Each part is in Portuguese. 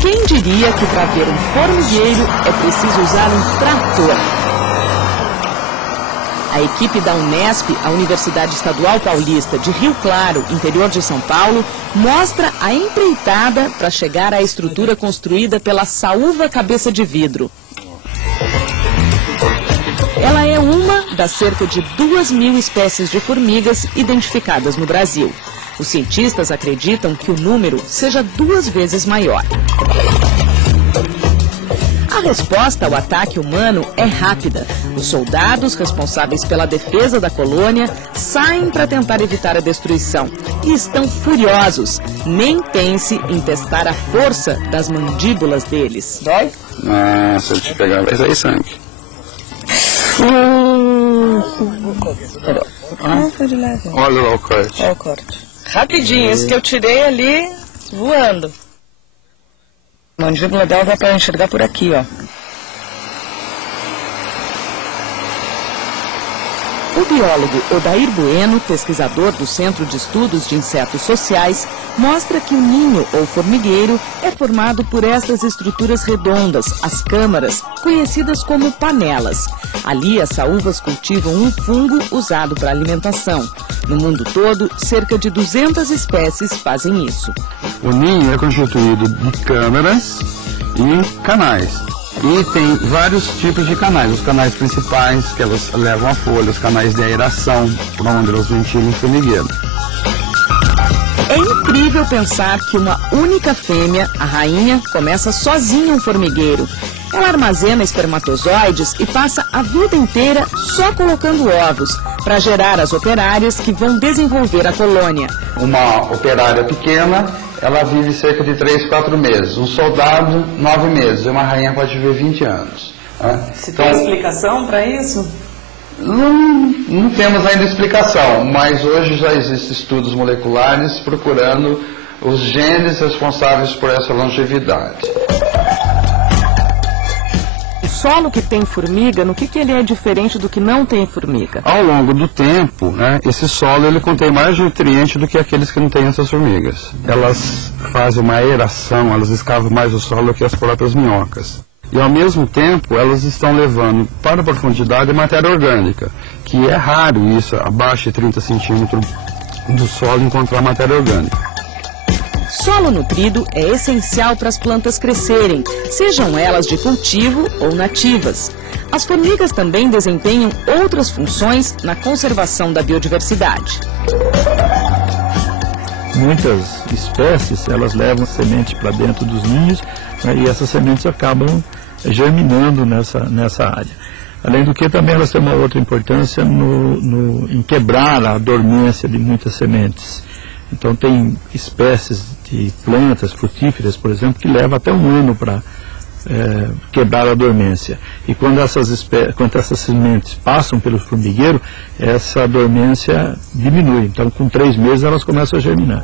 Quem diria que para ver um formigueiro é preciso usar um trator? A equipe da Unesp, a Universidade Estadual Paulista de Rio Claro, interior de São Paulo, mostra a empreitada para chegar à estrutura construída pela Saúva Cabeça de Vidro. Ela é uma das cerca de 2.000 espécies de formigas identificadas no Brasil. Os cientistas acreditam que o número seja 2 vezes maior. A resposta ao ataque humano é rápida. Os soldados responsáveis pela defesa da colônia saem para tentar evitar a destruição e estão furiosos. Nem pense em testar a força das mandíbulas deles. Dói? Ah, se eu te pegar vai sair sangue. Olha lá o corte. Olha o corte. Rapidinho, isso que eu tirei ali voando. A mandíbula dela dá para enxergar por aqui, ó. O biólogo Odair Bueno, pesquisador do Centro de Estudos de Insetos Sociais, mostra que o ninho ou formigueiro é formado por estas estruturas redondas, as câmaras, conhecidas como panelas. Ali as saúvas cultivam um fungo usado para alimentação. No mundo todo, cerca de 200 espécies fazem isso. O ninho é constituído de câmaras e canais. E tem vários tipos de canais. Os canais principais, que elas levam a folha, os canais de aeração, para onde elas ventilam o formigueiro. É incrível pensar que uma única fêmea, a rainha, começa sozinha um formigueiro. Ela armazena espermatozoides e passa a vida inteira só colocando ovos, para gerar as operárias que vão desenvolver a colônia. Uma operária pequena, ela vive cerca de 3, 4 meses. Um soldado, 9 meses. E uma rainha pode viver 20 anos. Né? Se tem explicação para isso? Não temos ainda explicação, mas hoje já existem estudos moleculares procurando os genes responsáveis por essa longevidade. O solo que tem formiga, no que ele é diferente do que não tem formiga? Ao longo do tempo, né, esse solo ele contém mais nutrientes do que aqueles que não têm essas formigas. Elas fazem uma aeração, elas escavam mais o solo do que as próprias minhocas. E ao mesmo tempo elas estão levando para a profundidade matéria orgânica, que é raro isso, abaixo de 30 centímetros do solo encontrar matéria orgânica. Solo nutrido é essencial para as plantas crescerem, sejam elas de cultivo ou nativas. As formigas também desempenham outras funções na conservação da biodiversidade. Muitas espécies, elas levam semente para dentro dos ninhos, né, e essas sementes acabam germinando nessa área. Além do que, também elas têm uma outra importância em quebrar a dormência de muitas sementes. Então tem espécies de plantas frutíferas, por exemplo, que levam até 1 ano para quebrar a dormência. E quando essas sementes passam pelo formigueiro, essa dormência diminui. Então com 3 meses elas começam a germinar.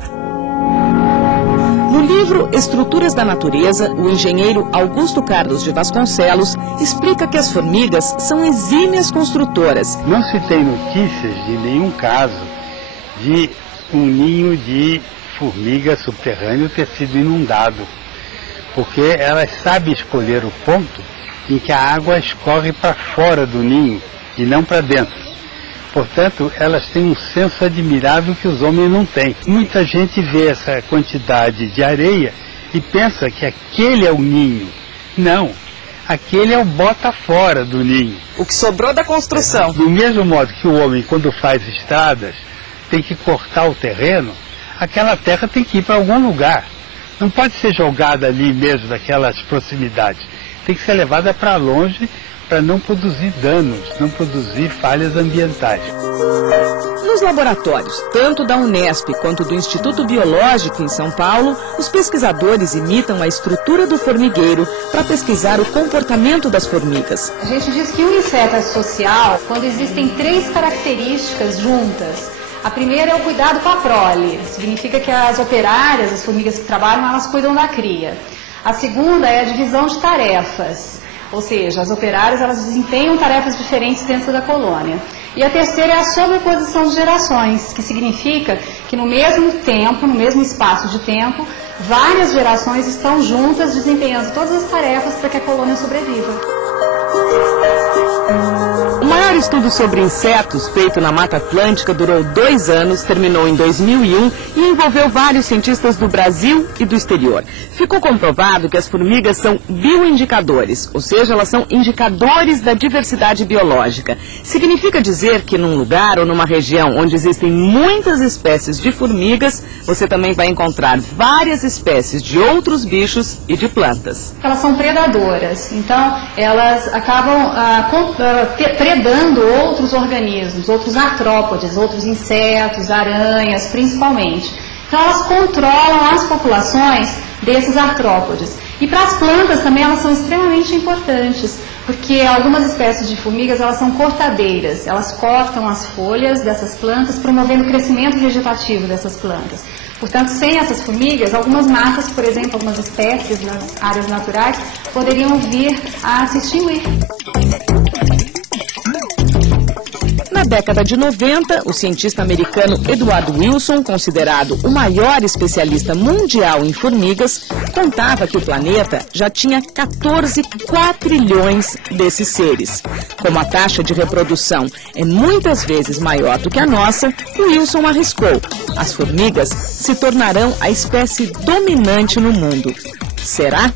No livro Estruturas da Natureza, o engenheiro Augusto Carlos de Vasconcelos explica que as formigas são exímias construtoras. Não se tem notícias de nenhum caso de um ninho de formiga subterrâneo ter sido inundado, porque elas sabem escolher o ponto em que a água escorre para fora do ninho e não para dentro. Portanto, elas têm um senso admirável que os homens não têm. Muita gente vê essa quantidade de areia e pensa que aquele é o ninho. Não, aquele é o bota fora do ninho. O que sobrou da construção. Do mesmo modo que o homem, quando faz estradas, tem que cortar o terreno, aquela terra tem que ir para algum lugar. Não pode ser jogada ali mesmo, naquelas proximidades. Tem que ser levada para longe para não produzir danos, não produzir falhas ambientais. Nos laboratórios, tanto da Unesp quanto do Instituto Biológico em São Paulo, os pesquisadores imitam a estrutura do formigueiro para pesquisar o comportamento das formigas. A gente diz que o inseto é social quando existem 3 características juntas. A primeira é o cuidado com a prole, significa que as operárias, as formigas que trabalham, elas cuidam da cria. A segunda é a divisão de tarefas, ou seja, as operárias elas desempenham tarefas diferentes dentro da colônia. E a terceira é a sobreposição de gerações, que significa que no mesmo tempo, no mesmo espaço de tempo, várias gerações estão juntas desempenhando todas as tarefas para que a colônia sobreviva. O maior estudo sobre insetos feito na Mata Atlântica durou 2 anos, terminou em 2001 e envolveu vários cientistas do Brasil e do exterior. Ficou comprovado que as formigas são bioindicadores, ou seja, elas são indicadores da diversidade biológica. Significa dizer que num lugar ou numa região onde existem muitas espécies de formigas, você também vai encontrar várias espécies de outros bichos e de plantas. Elas são predadoras, então elas acabam predando outros organismos, outros artrópodes, outros insetos, aranhas, principalmente. Então elas controlam as populações desses artrópodes. E para as plantas também elas são extremamente importantes, porque algumas espécies de formigas elas são cortadeiras, elas cortam as folhas dessas plantas, promovendo o crescimento vegetativo dessas plantas. Portanto, sem essas formigas, algumas matas, por exemplo, algumas espécies nas áreas naturais, poderiam vir a se extinguir. Na década de 90, o cientista americano Edward Wilson, considerado o maior especialista mundial em formigas, contava que o planeta já tinha 14 quatrilhões desses seres. Como a taxa de reprodução é muitas vezes maior do que a nossa, Wilson arriscou: as formigas se tornarão a espécie dominante no mundo. Será?